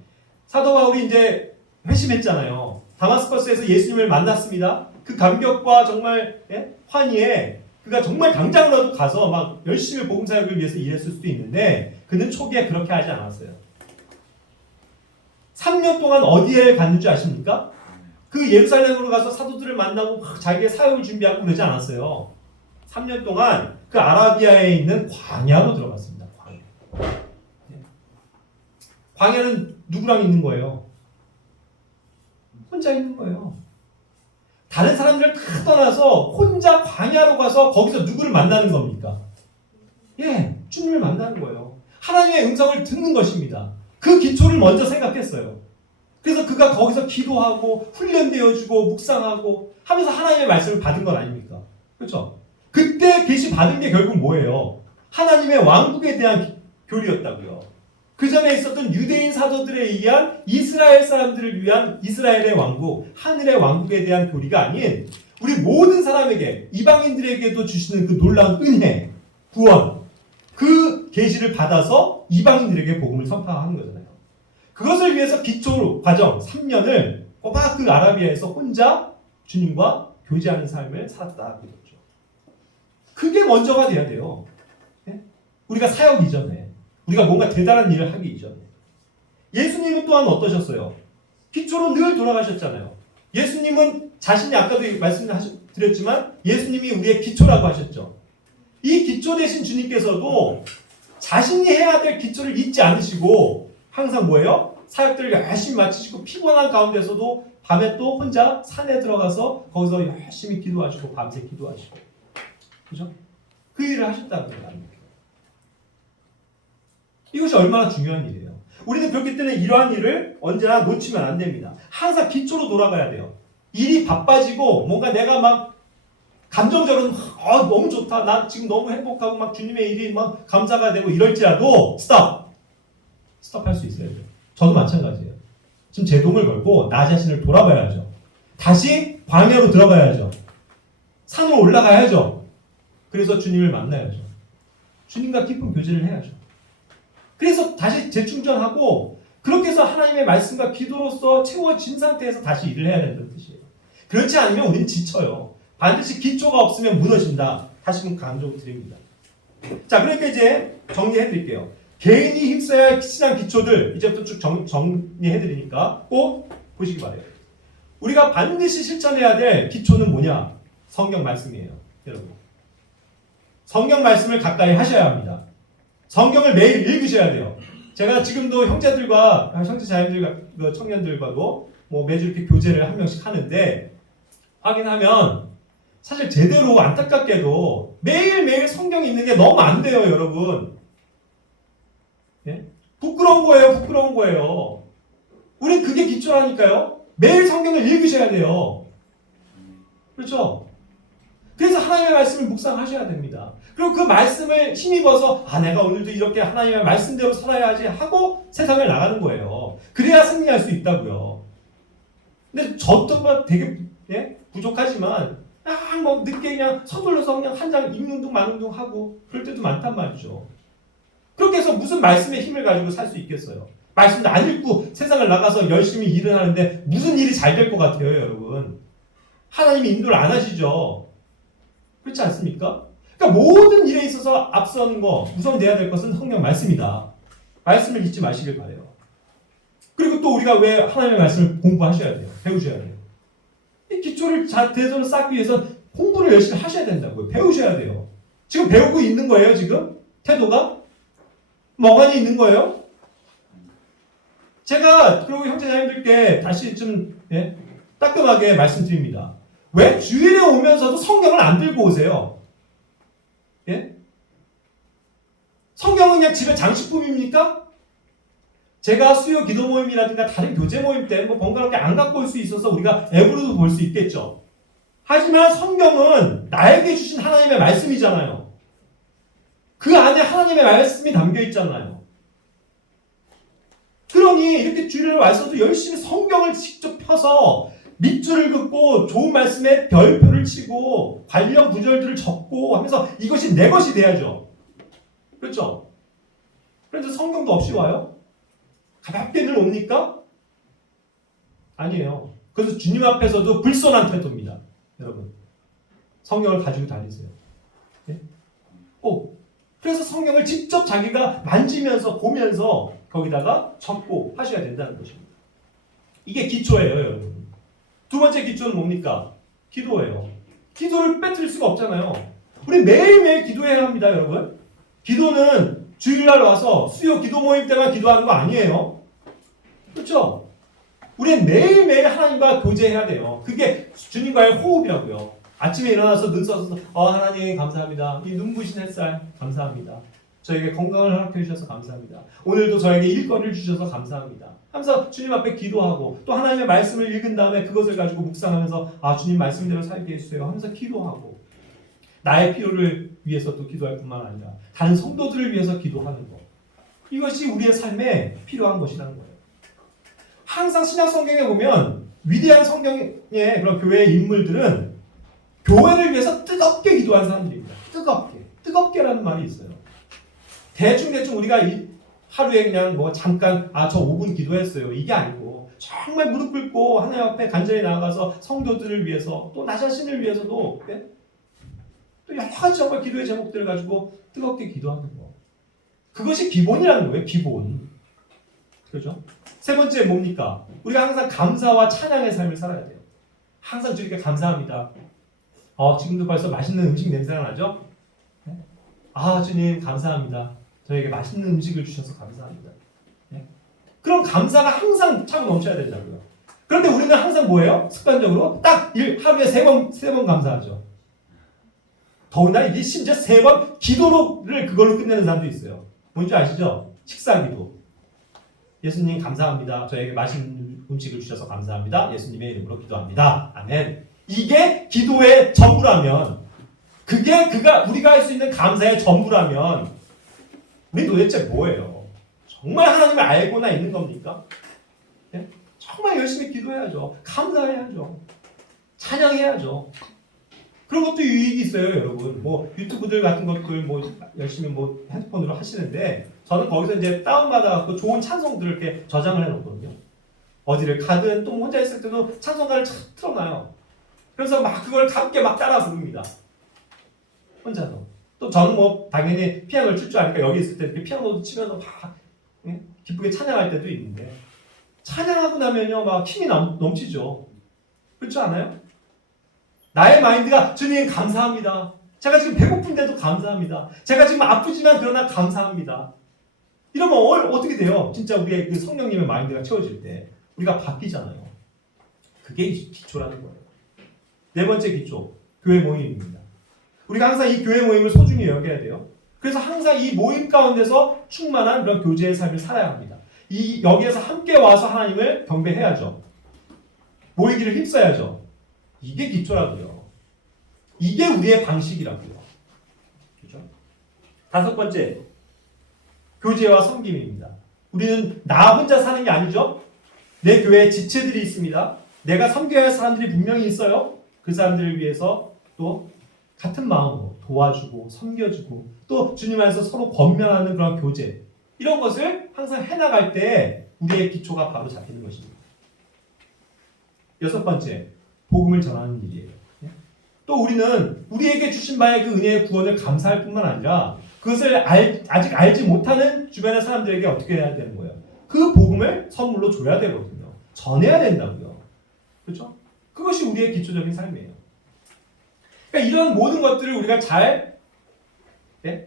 사도 바울이 이제 회심했잖아요. 다마스커스에서 예수님을 만났습니다. 그 감격과 정말 환희에 그가 정말 당장이라도 가서 막 열심히 복음 사역을 위해서 일했을 수도 있는데 그는 초기에 그렇게 하지 않았어요. 3년 동안 어디에 갔는지 아십니까? 그 예루살렘으로 가서 사도들을 만나고 자기의 사역을 준비하고 그러지 않았어요. 3년 동안 그 아라비아에 있는 광야로 들어갔습니다. 광야는 누구랑 있는 거예요? 혼자 있는 거예요. 다른 사람들을 다 떠나서 혼자 광야로 가서 거기서 누구를 만나는 겁니까? 주님을 만나는 거예요. 하나님의 음성을 듣는 것입니다. 그 기초를 먼저 생각했어요. 그래서 그가 거기서 기도하고 훈련되어주고 묵상하고 하면서 하나님의 말씀을 받은 건 아닙니까? 그렇죠? 그때 계시 받은 게 결국 뭐예요? 하나님의 왕국에 대한 교리였다고요. 그 전에 있었던 유대인 사도들에 의한 이스라엘 사람들을 위한 이스라엘의 왕국, 하늘의 왕국에 대한 교리가 아닌 우리 모든 사람에게 이방인들에게도 주시는 그 놀라운 은혜, 구원, 그 계시를 받아서 이방인들에게 복음을 선포하는 거잖아요. 그것을 위해서 기초 과정 3년을 꼬박 그 아라비아에서 혼자 주님과 교제하는 삶을 살았다. 그렇죠. 그게 먼저가 돼야 돼요. 우리가 사역 이전에, 우리가 뭔가 대단한 일을 하기 이전에. 예수님은 또한 어떠셨어요? 기초로 늘 돌아가셨잖아요. 예수님은 자신이 아까도 말씀드렸지만 예수님이 우리의 기초라고 하셨죠. 이 기초 대신 주님께서도 자신이 해야 될 기초를 잊지 않으시고 항상 뭐예요? 사역들을 열심히 마치시고 피곤한 가운데서도 밤에 또 혼자 산에 들어가서 거기서 열심히 기도하시고 밤새 기도하시고 그죠? 그 일을 하셨다는 거 아닙니까? 이것이 얼마나 중요한 일이에요. 우리는 그렇기 때문에 이러한 일을 언제나 놓치면 안 됩니다. 항상 기초로 돌아가야 돼요. 일이 바빠지고 뭔가 내가 막 감정적으로 너무 좋다. 나 지금 너무 행복하고 막 주님의 일이 막 감사가 되고 이럴지라도 스톱할 수 있어야 돼요. 저도 마찬가지예요. 지금 제동을 걸고 나 자신을 돌아봐야죠. 다시 광야로 들어가야죠. 산으로 올라가야죠. 그래서 주님을 만나야죠. 주님과 깊은 교제를 해야죠. 그래서 다시 재충전하고 그렇게 해서 하나님의 말씀과 기도로서 채워진 상태에서 다시 일을 해야 된다는 뜻이에요. 그렇지 않으면 우리는 지쳐요. 반드시 기초가 없으면 무너진다. 다시금 강조드립니다. 자, 그러니까 이제 정리해 드릴게요. 개인이 힘써야 할 신앙 기초들 이제부터 쭉 정리해 드리니까 꼭 보시기 바래요. 우리가 반드시 실천해야 될 기초는 뭐냐? 성경 말씀이에요. 여러분. 성경 말씀을 가까이 하셔야 합니다. 성경을 매일 읽으셔야 돼요. 제가 지금도 형제들과 형제자매들과 청년들과도 뭐 매주 이렇게 교제를 한 명씩 하는데 확인하면 사실 제대로 안타깝게도 매일매일 성경이 있는 게 너무 안 돼요, 여러분. 예? 부끄러운 거예요, 부끄러운 거예요. 우린 그게 기초라니까요. 매일 성경을 읽으셔야 돼요. 그렇죠? 그래서 하나님의 말씀을 묵상하셔야 됩니다. 그리고 그 말씀을 힘입어서 내가 오늘도 이렇게 하나님의 말씀대로 살아야지 하고 세상을 나가는 거예요. 그래야 승리할 수 있다고요. 근데 저도 뭐 되게 부족하지만 뭐 늦게 그냥 서둘러서 그냥 한 장 읽는 둥 마는 둥 하고 그럴 때도 많단 말이죠. 그렇게 해서 무슨 말씀의 힘을 가지고 살 수 있겠어요? 말씀도 안 읽고 세상을 나가서 열심히 일을 하는데 무슨 일이 잘 될 것 같아요, 여러분? 하나님이 인도를 안 하시죠. 그렇지 않습니까? 그러니까 모든 일에 있어서 앞서는 거, 우선돼야 될 것은 성경 말씀이다. 말씀을 잊지 마시길 바래요. 그리고 또 우리가 왜 하나님의 말씀을 공부하셔야 돼요? 배우셔야 돼요. 이 기초를 제대로 쌓기 위해서 공부를 열심히 하셔야 된다고요. 배우셔야 돼요. 지금 배우고 있는 거예요, 지금? 태도가? 멍하니 있는 거예요? 제가 그리고 형제자님들께 다시 좀 따끔하게 말씀드립니다. 왜 주일에 오면서도 성경을 안 들고 오세요? 예? 성경은 그냥 집에 장식품입니까? 제가 수요 기도 모임이라든가 다른 교제 모임 때 뭐 번거롭게 안 갖고 올 수 있어서 우리가 앱으로도 볼 수 있겠죠. 하지만 성경은 나에게 주신 하나님의 말씀이잖아요. 그 안에 하나님의 말씀이 담겨 있잖아요. 그러니 이렇게 주일에 와서도 열심히 성경을 직접 펴서 밑줄을 긋고 좋은 말씀에 별표를 치고 관련 구절들을 적고 하면서 이것이 내 것이 돼야죠. 그렇죠? 그런데 성경도 없이 와요? 가볍게 늘 옵니까? 아니에요. 그래서 주님 앞에서도 불손한 태도입니다. 여러분. 성경을 가지고 다니세요. 네? 그래서 성경을 직접 자기가 만지면서 보면서 거기다가 적고 하셔야 된다는 것입니다. 이게 기초예요, 여러분. 두 번째 기초는 뭡니까? 기도예요. 기도를 빼뜨릴 수가 없잖아요. 우리 매일매일 기도해야 합니다, 여러분. 기도는 주일날 와서 수요 기도 모임 때만 기도하는 거 아니에요. 그렇죠? 우리는 매일매일 하나님과 교제해야 돼요. 그게 주님과의 호흡이라고요. 아침에 일어나서 눈 써서 하나님 감사합니다. 이 눈부신 햇살 감사합니다. 저에게 건강을 허락해 주셔서 감사합니다. 오늘도 저에게 일거리를 주셔서 감사합니다. 하면서 주님 앞에 기도하고 또 하나님의 말씀을 읽은 다음에 그것을 가지고 묵상하면서 주님 말씀대로 살게 해주세요 하면서 기도하고 나의 필요를 위해서 또 기도할 뿐만 아니라 다른 성도들을 위해서 기도하는 것. 이것이 우리의 삶에 필요한 것이라는 거예요. 항상 신약 성경에 보면 위대한 성경의 그런 교회의 인물들은 교회를 위해서 뜨겁게 기도한 사람들입니다. 뜨겁게라는 말이 있어요. 대충 우리가 하루에 그냥 뭐 잠깐 저 5분 기도했어요. 이게 아니고 정말 무릎 꿇고 하나님 앞에 간절히 나아가서 성도들을 위해서 또 나 자신을 위해서도 또 여러 가지 정말 기도의 제목들을 가지고 뜨겁게 기도하는 거. 그것이 기본이라는 거예요. 기본. 그렇죠? 세 번째 뭡니까? 우리가 항상 감사와 찬양의 삶을 살아야 돼요. 항상 주님께 감사합니다. 지금도 벌써 맛있는 음식 냄새가 나죠? 주님 감사합니다. 저에게 맛있는 음식을 주셔서 감사합니다. 그런 감사가 항상 차고 넘쳐야 된다고요. 그런데 우리는 항상 뭐예요? 습관적으로 딱 하루에 세 번 감사하죠. 더군다나 이게 심지어 3번 기도를 그걸로 끝내는 사람도 있어요. 뭔지 아시죠? 식사기도. 예수님 감사합니다. 저에게 맛있는 음식을 주셔서 감사합니다. 예수님의 이름으로 기도합니다. 아멘. 이게 기도의 전부라면, 그게 우리가 할 수 있는 감사의 전부라면 우리 도대체 뭐예요? 정말 하나님을 알고나 있는 겁니까? 네? 정말 열심히 기도해야죠. 감사해야죠. 찬양해야죠. 그런 것도 유익이 있어요, 여러분. 뭐 유튜브들 같은 것들 뭐 열심히 뭐 핸드폰으로 하시는데 저는 거기서 이제 다운받아갖고 좋은 찬송들을 이렇게 저장을 해놓거든요. 어디를 가든 또 혼자 있을 때도 찬송가를 착 틀어놔요. 그래서 막 그걸 함께 막 따라 부릅니다. 혼자서. 또 저는 뭐 당연히 피아노를 칠 줄 아니까 여기 있을 때 이렇게 피아노도 치면서 막 기쁘게 찬양할 때도 있는데 찬양하고 나면요 막 힘이 넘치죠. 그렇지 않아요? 나의 마인드가 주님 감사합니다. 제가 지금 배고픈데도 감사합니다. 제가 지금 아프지만 그러나 감사합니다. 이러면 어떻게 돼요? 진짜 우리의 그 성령님의 마인드가 채워질 때 우리가 바뀌잖아요. 그게 기초라는 거예요. 네 번째 기초. 교회 모임입니다. 우리가 항상 이 교회 모임을 소중히 여겨야 돼요. 그래서 항상 이 모임 가운데서 충만한 그런 교제의 삶을 살아야 합니다. 여기에서 함께 와서 하나님을 경배해야죠. 모이기를 힘써야죠. 이게 기초라고요. 이게 우리의 방식이라고요. 그렇죠? 다섯 번째, 교제와 섬김입니다. 우리는 나 혼자 사는 게 아니죠. 내 교회에 지체들이 있습니다. 내가 섬겨야 할 사람들이 분명히 있어요. 그 사람들을 위해서 또 같은 마음으로 도와주고 섬겨주고 또 주님 안에서 서로 권면하는 그런 교제, 이런 것을 항상 해나갈 때 우리의 기초가 바로 잡히는 것입니다. 여섯 번째, 복음을 전하는 일이에요. 또 우리는 우리에게 주신 바의 그 은혜의 구원을 감사할 뿐만 아니라 그것을 아직 알지 못하는 주변의 사람들에게 어떻게 해야 되는 거예요? 그 복음을 선물로 줘야 되거든요. 전해야 된다고요. 그렇죠? 그것이 우리의 기초적인 삶이에요. 그러니까 이런 모든 것들을 우리가 잘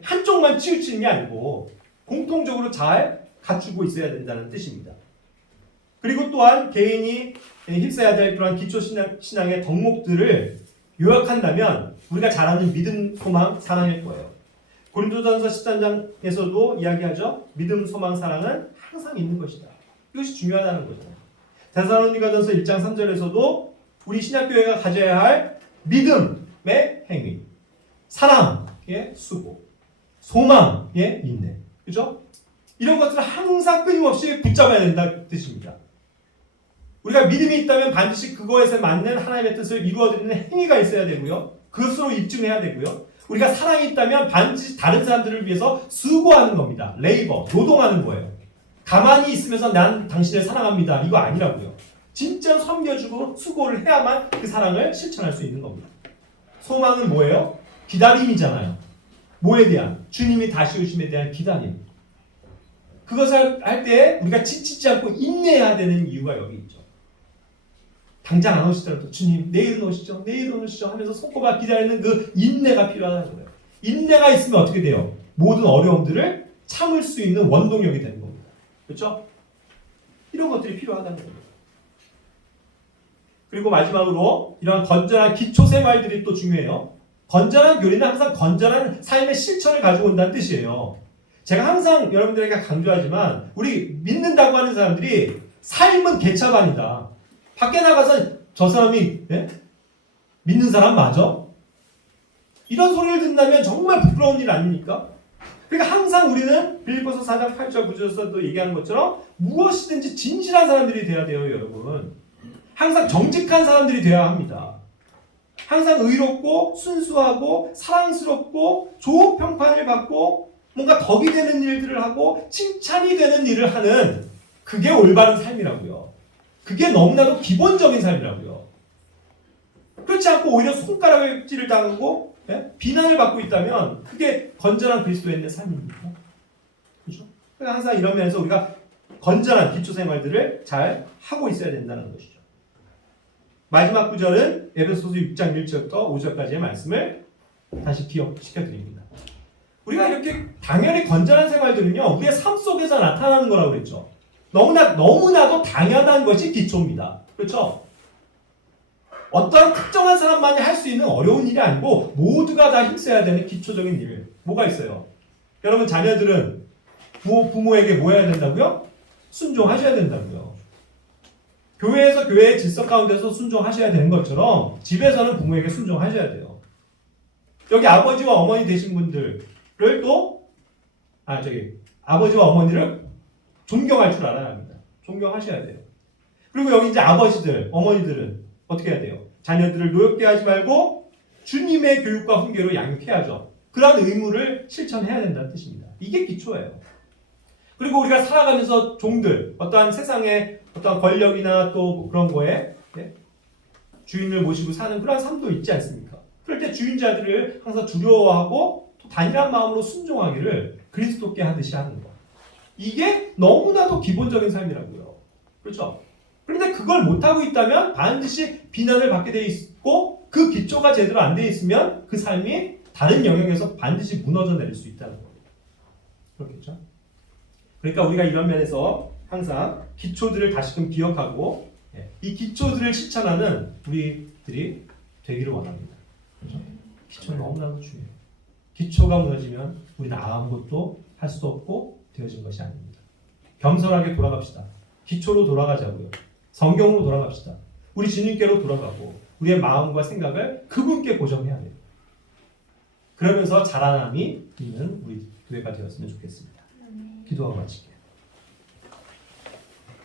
한쪽만 치우치는 게 아니고 공통적으로 잘 갖추고 있어야 된다는 뜻입니다. 그리고 또한 개인이 힘써야 될 그런 기초 신앙의 덕목들을 요약한다면 우리가 잘 아는 믿음, 소망, 사랑일 거예요. 고린도전서 13장에서도 이야기하죠. 믿음, 소망, 사랑은 항상 있는 것이다. 이것이 중요하다는 거죠. 데살로니가전서 1장 3절에서도 우리 신약교회가 가져야 할 믿음의 행위, 사랑의 수고, 소망의 인내, 그죠? 이런 것들을 항상 끊임없이 붙잡아야 된다는 뜻입니다. 우리가 믿음이 있다면 반드시 그거에서 맞는 하나님의 뜻을 이루어드리는 행위가 있어야 되고요. 그것으로 입증해야 되고요. 우리가 사랑이 있다면 반드시 다른 사람들을 위해서 수고하는 겁니다. 레이버, 노동하는 거예요. 가만히 있으면서 난 당신을 사랑합니다. 이거 아니라고요. 진짜 섬겨주고 수고를 해야만 그 사랑을 실천할 수 있는 겁니다. 소망은 뭐예요? 기다림이잖아요. 뭐에 대한? 주님이 다시 오심에 대한 기다림. 그것을 할 때 우리가 지치지 않고 인내해야 되는 이유가 여기 있죠. 당장 안 오시더라도 주님 내일은 오시죠, 내일은 오시죠 하면서 손꼽아 기다리는 그 인내가 필요하다는 거예요. 인내가 있으면 어떻게 돼요? 모든 어려움들을 참을 수 있는 원동력이 되는 겁니다. 그렇죠? 이런 것들이 필요하다는 겁니다. 그리고 마지막으로 이러한 건전한 기초 생활들이 또 중요해요. 건전한 교리는 항상 건전한 삶의 실천을 가지고 온다는 뜻이에요. 제가 항상 여러분들에게 강조하지만 우리 믿는다고 하는 사람들이 삶은 개차반이다. 밖에 나가서 저 사람이 믿는 사람 맞아? 이런 소리를 듣는다면 정말 부끄러운 일 아닙니까? 그러니까 항상 우리는 빌립보서 4장 8절 9절에서도 얘기하는 것처럼 무엇이든지 진실한 사람들이 돼야 돼요, 여러분. 항상 정직한 사람들이 돼야 합니다. 항상 의롭고 순수하고 사랑스럽고 좋은 평판을 받고 뭔가 덕이 되는 일들을 하고 칭찬이 되는 일을 하는, 그게 올바른 삶이라고요. 그게 너무나도 기본적인 삶이라고요. 그렇지 않고 오히려 손가락질을 당하고 비난을 받고 있다면 그게 건전한 그리스도인의 삶입니까? 그렇죠? 그러니까 항상 이런 면에서 우리가 건전한 기초 생활들을 잘 하고 있어야 된다는 것이죠. 마지막 구절은 에베소서 6장 1절부터 5절까지의 말씀을 다시 기억시켜드립니다. 우리가 이렇게 당연히 건전한 생활들은요, 우리의 삶 속에서 나타나는 거라고 그랬죠. 너무나도 당연한 것이 기초입니다. 그렇죠? 어떠한 특정한 사람만이 할 수 있는 어려운 일이 아니고 모두가 다 힘써야 되는 기초적인 일. 뭐가 있어요? 여러분 자녀들은 부모에게 뭐 해야 된다고요? 순종하셔야 된다고요. 교회에서 교회의 질서 가운데서 순종하셔야 되는 것처럼 집에서는 부모에게 순종하셔야 돼요. 여기 아버지와 어머니 되신 분들을 아버지와 어머니를 존경할 줄 알아야 합니다. 존경하셔야 돼요. 그리고 여기 이제 아버지들, 어머니들은 어떻게 해야 돼요? 자녀들을 노엽게 하지 말고 주님의 교육과 훈계로 양육해야죠. 그런 의무를 실천해야 된다는 뜻입니다. 이게 기초예요. 그리고 우리가 살아가면서 종들, 어떠한 세상의 어떠한 권력이나 또 그런 거에 주인을 모시고 사는 그런 삶도 있지 않습니까? 그럴 때 주인자들을 항상 두려워하고 또 단일한 마음으로 순종하기를 그리스도께 하듯이 하는 거. 이게 너무나도 기본적인 삶이라고요. 그렇죠? 그런데 그걸 못하고 있다면 반드시 비난을 받게 돼 있고 그 기초가 제대로 안 돼 있으면 그 삶이 다른 영역에서 반드시 무너져 내릴 수 있다는 거예요. 그렇겠죠? 그러니까 우리가 이런 면에서 항상 기초들을 다시금 기억하고 이 기초들을 실천하는 우리들이 되기를 원합니다. 그죠? 기초는 너무나도 중요해요. 기초가 무너지면 우리는 아무것도 할 수 없고 되어진 것이 아닙니다. 겸손하게 돌아갑시다. 기초로 돌아가자고요. 성경으로 돌아갑시다. 우리 주님께로 돌아가고 우리의 마음과 생각을 그분께 고정해야 돼요. 그러면서 자라남이 있는 우리 교회가 되었으면 좋겠습니다. 기도하고 마칠게요.